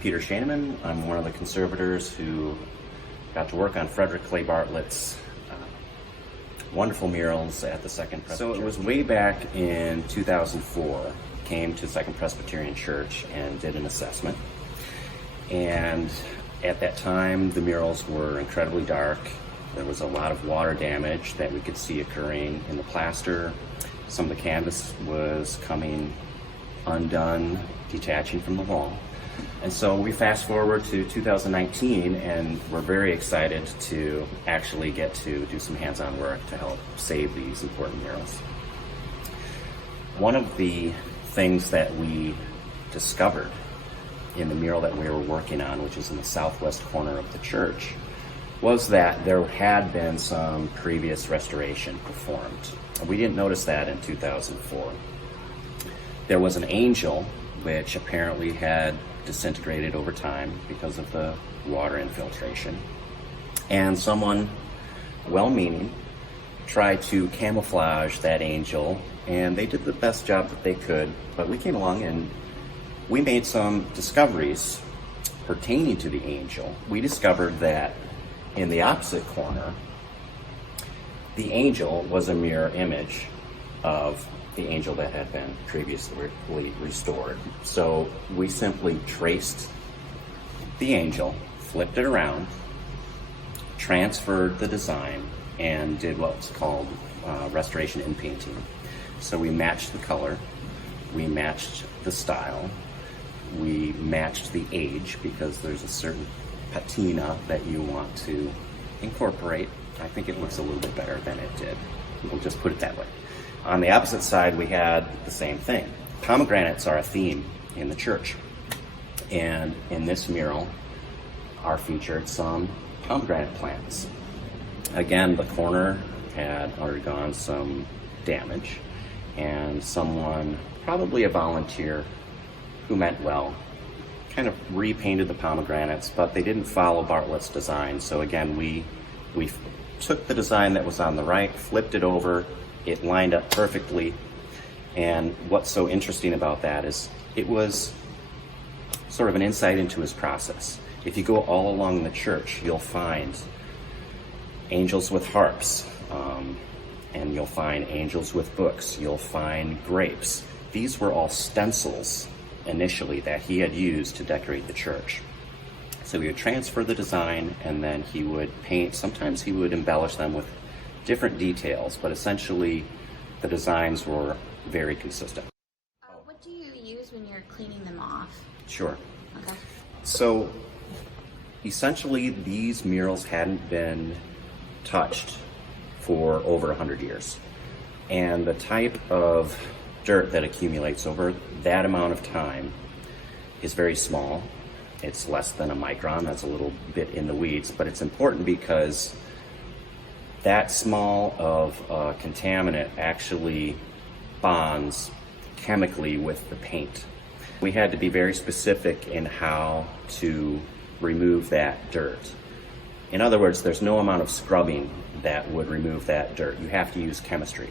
Peter Schoenmann. I'm one of the conservators who got to work on Frederic Clay Bartlett's wonderful murals at the Second Presbyterian. So it was way back in 2004, came to Second Presbyterian Church and did an assessment. And at that time, the murals were incredibly dark. There was a lot of water damage that we could see occurring in the plaster. Some of the canvas was coming undone, detaching from the wall. And so we fast forward to 2019, and we're very excited to actually get to do some hands-on work to help save these important murals. One of the things that we discovered in the mural that we were working on, which is in the southwest corner of the church, was that there had been some previous restoration performed. We didn't notice that in 2004. There was an angel which apparently had disintegrated over time because of the water infiltration. And someone, well-meaning, tried to camouflage that angel, and they did the best job that they could, but we came along and we made some discoveries pertaining to the angel. We discovered that in the opposite corner, the angel was a mirror image of the angel that had been previously restored. So we simply traced the angel, flipped it around, transferred the design, and did what's called restoration inpainting. So we matched the color, we matched the style, we matched the age, because there's a certain patina that you want to incorporate. I think it looks a little bit better than it did. We'll just put it that way. On the opposite side, we had the same thing. Pomegranates are a theme in the church. And in this mural are featured some pomegranate plants. Again, the corner had undergone some damage, and someone, probably a volunteer who meant well, kind of repainted the pomegranates, but they didn't follow Bartlett's design. So again, we took the design that was on the right, flipped it over, it lined up perfectly. And what's so interesting about that is it was sort of an insight into his process. If you go all along the church, you'll find angels with harps, and you'll find angels with books, you'll find grapes. These were all stencils initially that he had used to decorate the church. So he would transfer the design, and then he would paint. Sometimes he would embellish them with different details, but essentially the designs were very consistent. What do you use when you're cleaning them off? Sure. Okay. So essentially these murals hadn't been touched for over 100 years. And the type of dirt that accumulates over that amount of time is very small. It's less than a micron. That's a little bit in the weeds, but it's important because that small of a contaminant actually bonds chemically with the paint. We had to be very specific in how to remove that dirt. In other words, there's no amount of scrubbing that would remove that dirt. You have to use chemistry.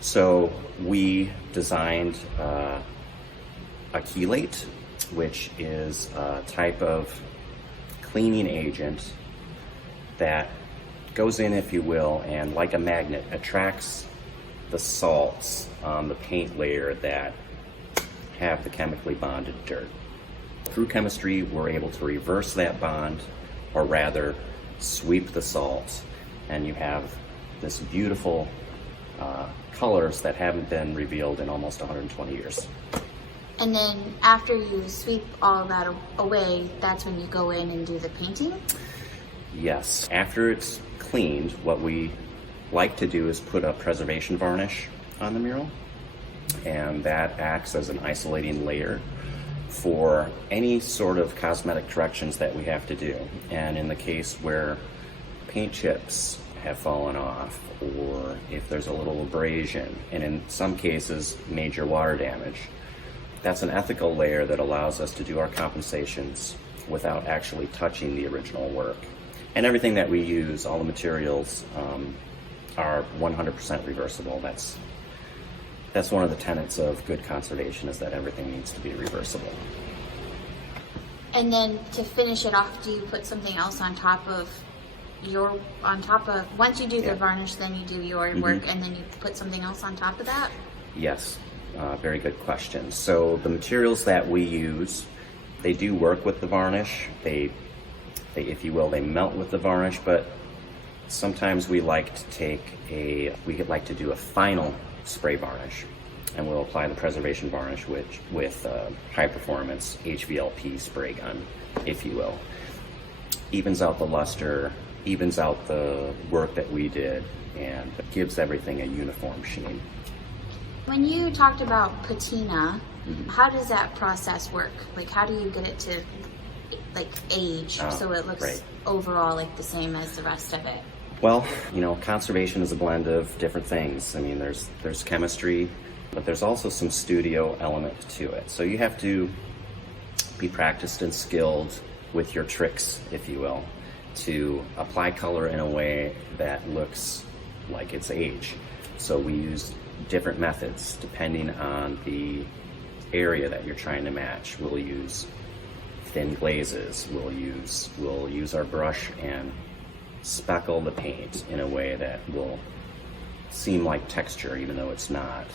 So we designed a chelate, which is a type of cleaning agent that goes in, if you will, and like a magnet attracts the salts on the paint layer that have the chemically bonded dirt. Through chemistry, we're able to reverse that bond, or rather sweep the salts, and you have this beautiful colors that haven't been revealed in almost 120 years. And then after you sweep all that away, that's when you go in and do the painting? Yes. After it's cleaned, what we like to do is put a preservation varnish on the mural, and that acts as an isolating layer for any sort of cosmetic corrections that we have to do. And in the case where paint chips have fallen off, or if there's a little abrasion, and in some cases major water damage, that's an ethical layer that allows us to do our compensations without actually touching the original work. And everything that we use, all the materials, are 100% reversible. That's one of the tenets of good conservation, is that everything needs to be reversible. And then to finish it off, do you put something else on top of once you do the varnish, then you do your work, and then you put something else on top of that? Yes, very good question. So the materials that we use, they do work with the varnish. They, if you will, they melt with the varnish, but sometimes we like to do a final spray varnish, and we'll apply the preservation varnish with high performance HVLP spray gun, if you will. Evens out the luster, evens out the work that we did, and gives everything a uniform sheen. When you talked about patina, how does that process work? Like, how do you get it to like age so it looks overall like the same as the rest of it? Well, you know, conservation is a blend of different things. I mean, there's chemistry, but there's also some studio element to it. So you have to be practiced and skilled with your tricks, if you will, to apply color in a way that looks like its age. So we use different methods depending on the area that you're trying to match. We'll use thin glazes. We'll use our brush and speckle the paint in a way that will seem like texture even though it's not.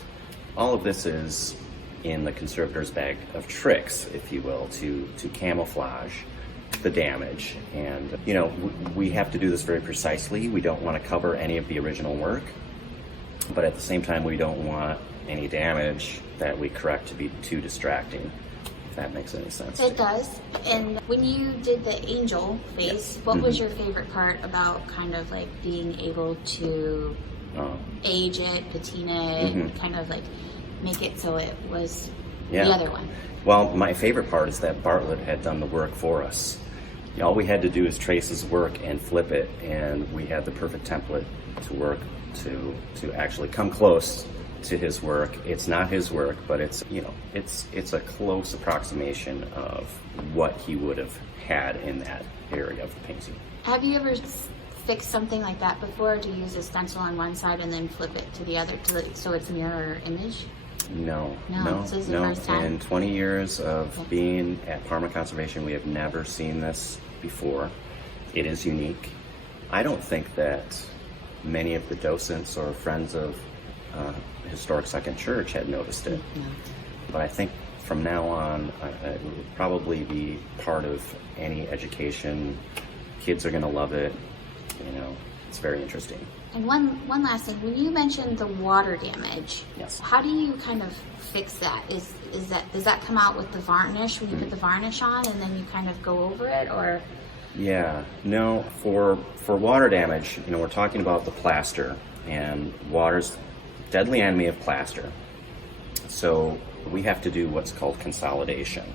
All of this is in the conservator's bag of tricks, if you will, to camouflage the damage. And you know, we have to do this very precisely. We don't want to cover any of the original work, but at the same time we don't want any damage that we correct to be too distracting, if that makes any sense. It does. And when you did the angel face, what was your favorite part about kind of like being able to age it, patina it, kind of like make it so it was the other one? Well, my favorite part is that Bartlett had done the work for us. All we had to do is trace his work and flip it, and we had the perfect template to work to actually come close to his work. It's not his work, but it's, you know, it's a close approximation of what he would have had in that area of the painting. Have you ever fixed something like that before, to use a stencil on one side and then flip it to the other so it's mirror image? No. This is the first time? In 20 years of being at Parma Conservation, we have never seen this before. It is unique. I don't think that many of the docents or friends of Historic Second Church had noticed it. But I think from now on, it will probably be part of any education. Kids are going to love it. You know, it's very interesting. And one last thing, when you mentioned the water damage, how do you kind of fix that? Does that come out with the varnish when you put the varnish on and then you kind of go over it, or? Yeah, no, for water damage, you know, we're talking about the plaster, and water's deadly enemy of plaster. So we have to do what's called consolidation.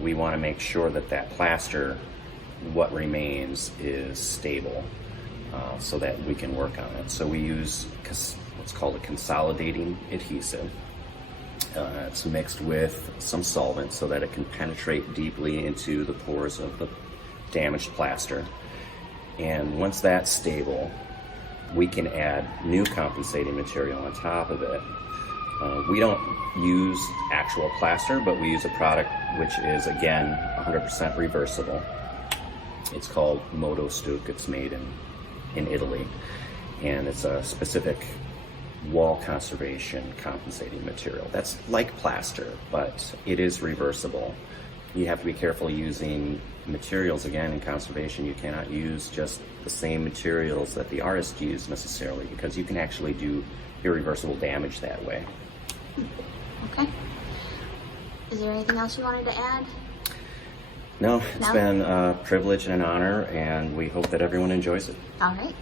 We want to make sure that plaster, what remains, is stable. So that we can work on it. So we use what's called a consolidating adhesive. It's mixed with some solvent so that it can penetrate deeply into the pores of the damaged plaster. And once that's stable, we can add new compensating material on top of it. We don't use actual plaster, but we use a product which is, again, 100% reversible. It's called Modo Stuc. It's made in Italy, and it's a specific wall conservation compensating material that's like plaster, but it is reversible. You have to be careful using materials. Again, in conservation, you cannot use just the same materials that the artist used necessarily, because you can actually do irreversible damage that way. Okay. Is there anything else you wanted to add? No, it's been a privilege and an honor, and we hope that everyone enjoys it. All right.